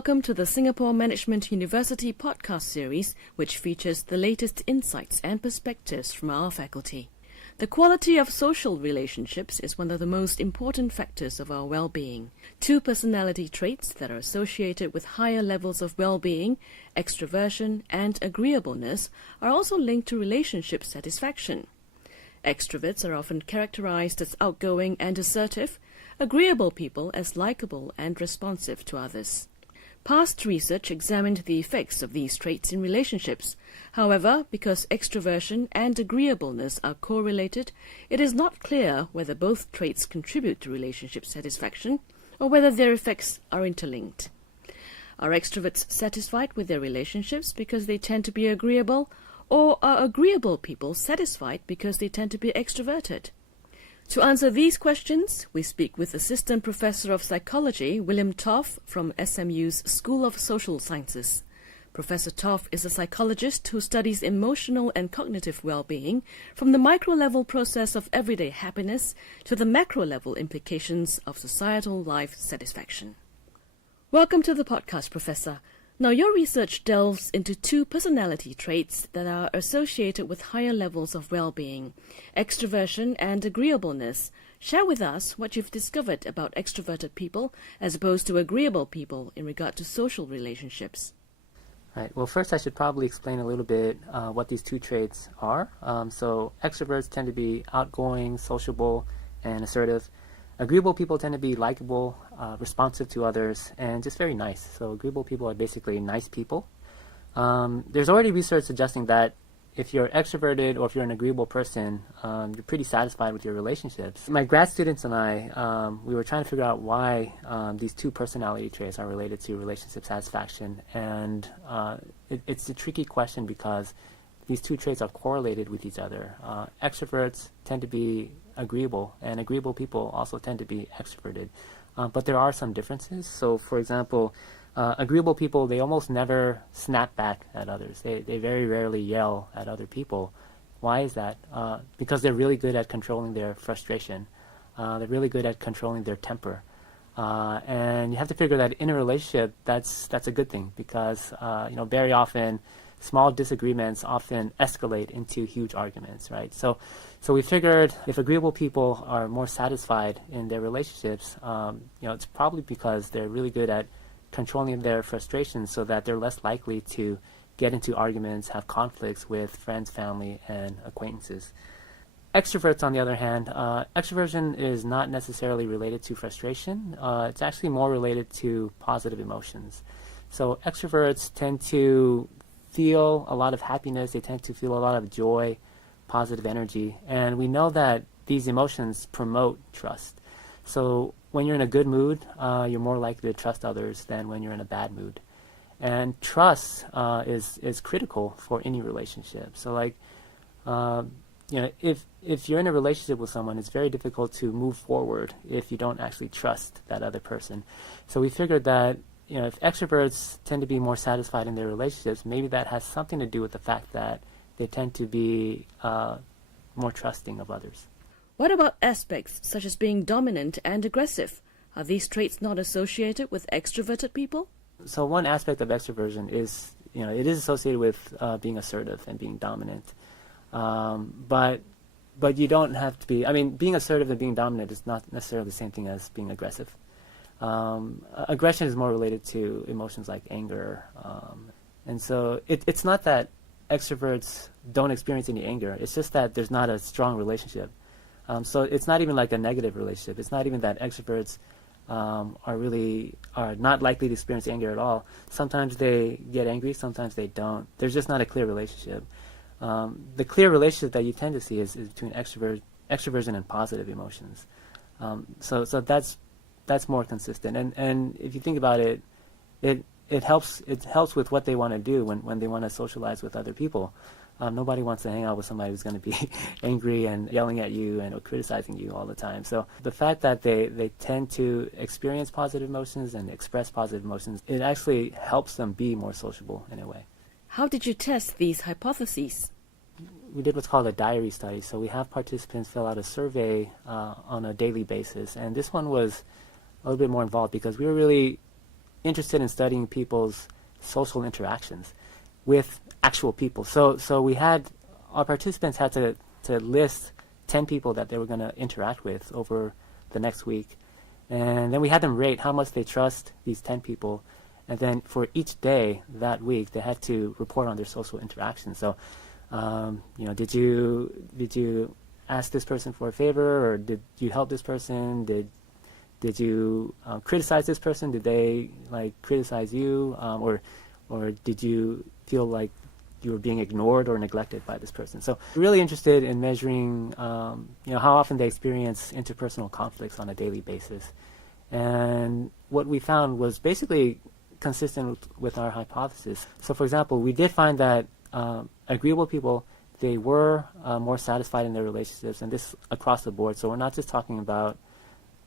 Welcome to the Singapore Management University podcast series, which features the latest insights and perspectives from our faculty. The quality of social relationships is one of the most important factors of our well-being. Two personality traits that are associated with higher levels of well-being, extroversion and agreeableness, are also linked to relationship satisfaction. Extroverts are often characterized as outgoing and assertive, agreeable people as likable and responsive to others. Past research examined the effects of these traits in relationships. However, because extroversion and agreeableness are correlated, it is not clear whether both traits contribute to relationship satisfaction or whether their effects are interlinked. Are extroverts satisfied with their relationships because they tend to be agreeable, or are agreeable people satisfied because they tend to be extroverted? To answer these questions, we speak with Assistant Professor of Psychology William Toff from SMU's School of Social Sciences. Professor Toff is a psychologist who studies emotional and cognitive well-being from the micro-level process of everyday happiness to the macro-level implications of societal life satisfaction. Welcome to the podcast, Professor. Now, your research delves into two personality traits that are associated with higher levels of well-being, extroversion and agreeableness. Share with us what you've discovered about extroverted people as opposed to agreeable people in regard to social relationships. Right. Well, first I should probably explain a little bit what these two traits are. So extroverts tend to be outgoing, sociable, and assertive. Agreeable people tend to be likable, responsive to others, and just very nice. So agreeable people are basically nice people. There's already research suggesting that if you're extroverted or if you're an agreeable person, you're pretty satisfied with your relationships. My grad students and I, we were trying to figure out why these two personality traits are related to relationship satisfaction. And it's a tricky question because these two traits are correlated with each other. Extroverts tend to be agreeable, and agreeable people also tend to be extroverted. But there are some differences. So, for example, agreeable people, they almost never snap back at others. They very rarely yell at other people. Why is that? Because they're really good at controlling their frustration. They're really good at controlling their temper. And you have to figure that in a relationship, that's a good thing because, very often small disagreements often escalate into huge arguments, right? So we figured if agreeable people are more satisfied in their relationships, it's probably because they're really good at controlling their frustrations so that they're less likely to get into arguments, have conflicts with friends, family, and acquaintances. Extroverts, on the other hand, extroversion is not necessarily related to frustration. It's actually more related to positive emotions. So extroverts tend to feel a lot of happiness, they tend to feel a lot of joy, positive energy, and we know that these emotions promote trust. So when you're in a good mood, you're more likely to trust others than when you're in a bad mood. And trust is critical for any relationship. So if you're in a relationship with someone, it's very difficult to move forward if you don't actually trust that other person. So we figured that if extroverts tend to be more satisfied in their relationships, maybe that has something to do with the fact that they tend to be more trusting of others. What about aspects such as being dominant and aggressive? Are these traits not associated with extroverted people? So one aspect of extroversion is, it is associated with being assertive and being dominant. But you don't have to be, being assertive and being dominant is not necessarily the same thing as being aggressive. Aggression is more related to emotions like anger. And so it's not that extroverts don't experience any anger. It's just that there's not a strong relationship. So it's not even like a negative relationship. It's not even that extroverts are not likely to experience anger at all. Sometimes they get angry, sometimes they don't. There's just not a clear relationship. The clear relationship that you tend to see is between extroversion and positive emotions. So that's more consistent. And if you think about it, it helps with what they want to do when they want to socialize with other people. Nobody wants to hang out with somebody who's going to be angry and yelling at you and criticizing you all the time. So the fact that they tend to experience positive emotions and express positive emotions, it actually helps them be more sociable in a way. How did you test these hypotheses? We did what's called a diary study. So we have participants fill out a survey on a daily basis. And this one was a little bit more involved because we were really interested in studying people's social interactions with actual people. So our participants had to list 10 people that they were going to interact with over the next week. And then we had them rate how much they trust these 10 people. And then for each day that week, they had to report on their social interactions. So, did you ask this person for a favor, or did you help this person? Did you criticize this person? Did they criticize you, or did you feel like you were being ignored or neglected by this person? So really interested in measuring, how often they experience interpersonal conflicts on a daily basis. And what we found was basically consistent with our hypothesis. So for example, we did find that agreeable people, they were more satisfied in their relationships, and this across the board. So we're not just talking about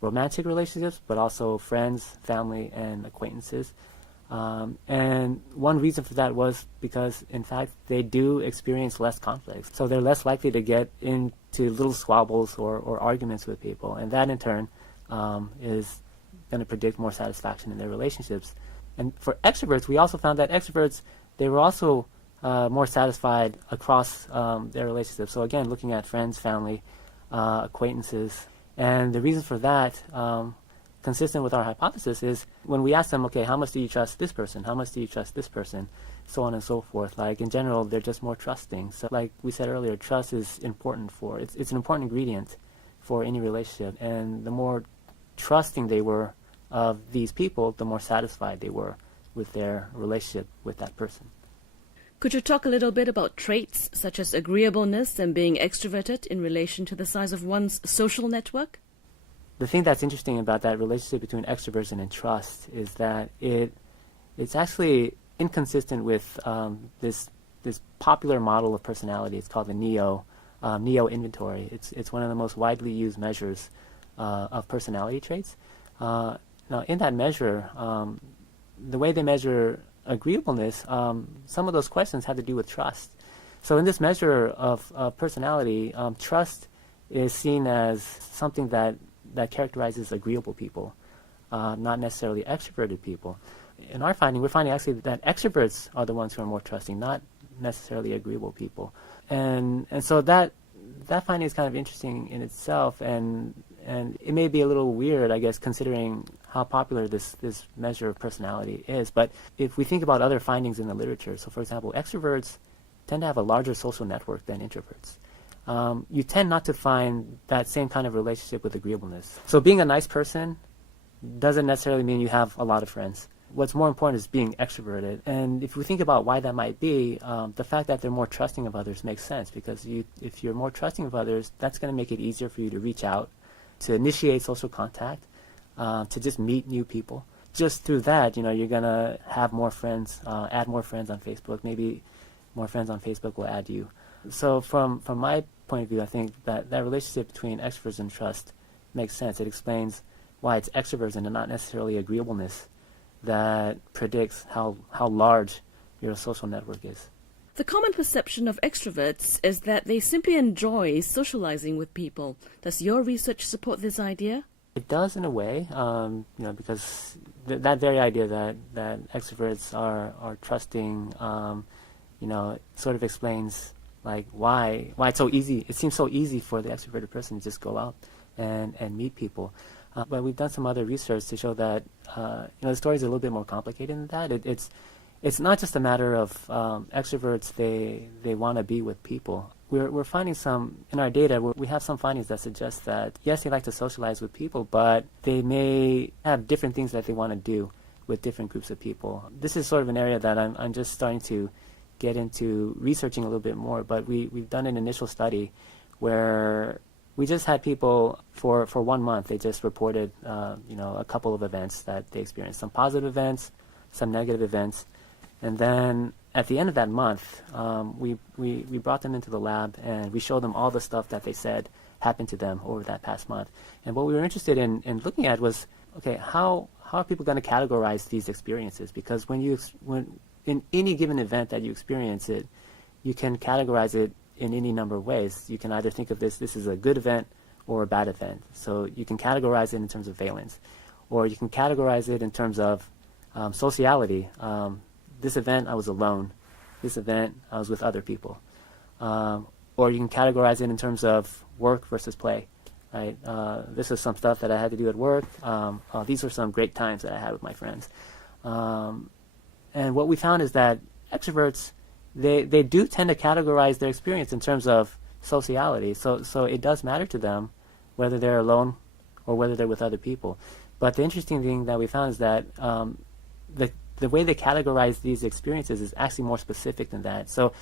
romantic relationships, but also friends, family, and acquaintances. And one reason for that was because, in fact, they do experience less conflicts. So they're less likely to get into little squabbles or arguments with people. And that, in turn, is going to predict more satisfaction in their relationships. And for extroverts, we also found that extroverts, they were also more satisfied across their relationships. So again, looking at friends, family, acquaintances. And the reason for that, consistent with our hypothesis, is when we ask them, okay, how much do you trust this person? How much do you trust this person? So on and so forth. Like in general, they're just more trusting. So like we said earlier, trust is important it's an important ingredient for any relationship. And the more trusting they were of these people, the more satisfied they were with their relationship with that person. Could you talk a little bit about traits such as agreeableness and being extroverted in relation to the size of one's social network? The thing that's interesting about that relationship between extroversion and trust is that it's actually inconsistent with this popular model of personality. It's called the NEO inventory. It's one of the most widely used measures of personality traits. Now, in that measure, the way they measure agreeableness, some of those questions have to do with trust. So in this measure of personality, trust is seen as something that characterizes agreeable people, not necessarily extroverted people. In our finding, we're finding actually that extroverts are the ones who are more trusting, not necessarily agreeable people. And so that finding is kind of interesting in itself, and it may be a little weird, I guess, considering how popular this measure of personality is. But if we think about other findings in the literature, so for example, extroverts tend to have a larger social network than introverts. You tend not to find that same kind of relationship with agreeableness. So being a nice person doesn't necessarily mean you have a lot of friends. What's more important is being extroverted. And if we think about why that might be, the fact that they're more trusting of others makes sense, because if you're more trusting of others, that's going to make it easier for you to reach out, to initiate social contact, to just meet new people. Just through that, you're going to have more friends, add more friends on Facebook. Maybe more friends on Facebook will add you. So from my point of view, I think that relationship between extroversion and trust makes sense. It explains why it's extroversion and not necessarily agreeableness that predicts how large your social network is. The common perception of extroverts is that they simply enjoy socializing with people. Does your research support this idea? It does in a way, because that very idea that extroverts are trusting, sort of explains like why it's so easy. It seems so easy for the extroverted person to just go out and meet people. But we've done some other research to show that the story is a little bit more complicated than that. It's not just a matter of extroverts. They want to be with people. We're finding some in our data. We have some findings that suggest that yes, they like to socialize with people, but they may have different things that they want to do with different groups of people. This is sort of an area that I'm just starting to get into researching a little bit more. But we've done an initial study where we just had people for 1 month. They just reported, a couple of events that they experienced, some positive events, some negative events. And then at the end of that month, we brought them into the lab and we showed them all the stuff that they said happened to them over that past month. And what we were interested in looking at was, okay, how are people going to categorize these experiences? Because when in any given event that you experience it, you can categorize it in any number of ways. You can either think of this is a good event or a bad event. So you can categorize it in terms of valence, or you can categorize it in terms of Sociality. This event, I was alone. This event, I was with other people. Or you can categorize it in terms of work versus play. Right? This is some stuff that I had to do at work. These were some great times that I had with my friends. And what we found is that extroverts, they do tend to categorize their experience in terms of sociality. So it does matter to them whether they're alone or whether they're with other people. But the interesting thing that we found is that the way they categorize these experiences is actually more specific than that. So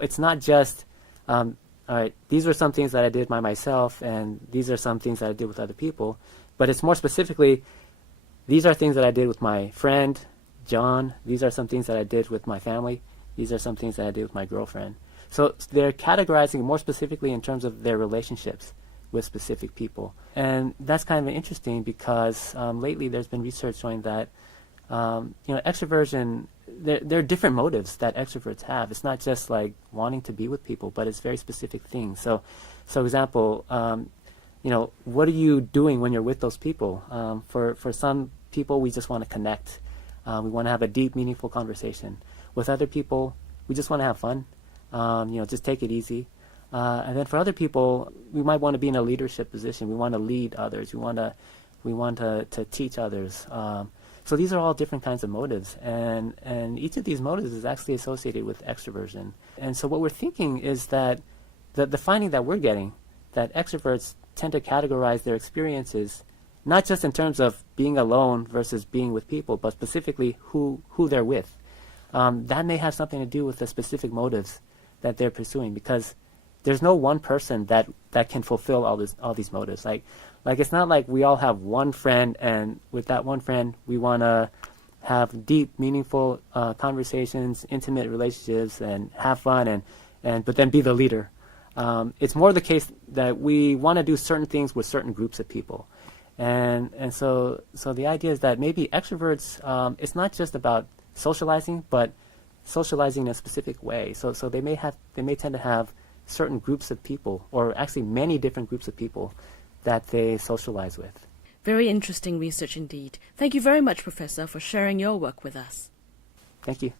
it's not just, all right, these are some things that I did by myself, and these are some things that I did with other people. But it's more specifically, these are things that I did with my friend, John. These are some things that I did with my family. These are some things that I did with my girlfriend. So they're categorizing more specifically in terms of their relationships with specific people. And that's kind of interesting because lately there's been research showing that extroversion, there are different motives that extroverts have. It's not just like wanting to be with people, but it's very specific things. So for example, what are you doing when you're with those people? For some people, we just want to connect. We want to have a deep, meaningful conversation. With other people, we just want to have fun. Just take it easy. And then for other people, we might want to be in a leadership position. We want to lead others. We want to teach others. So these are all different kinds of motives, and each of these motives is actually associated with extroversion. And so what we're thinking is that the finding that we're getting, that extroverts tend to categorize their experiences not just in terms of being alone versus being with people, but specifically who they're with. That may have something to do with the specific motives that they're pursuing, because there's no one person that can fulfill all these motives. Like it's not like we all have one friend, and with that one friend we want to have deep, meaningful conversations, intimate relationships, and have fun, but then be the leader. It's more the case that we want to do certain things with certain groups of people, and so the idea is that maybe extroverts, it's not just about socializing, but socializing in a specific way. So they may tend to have certain groups of people, or actually many different groups of people that they socialize with. Very interesting research indeed. Thank you very much, Professor, for sharing your work with us. Thank you.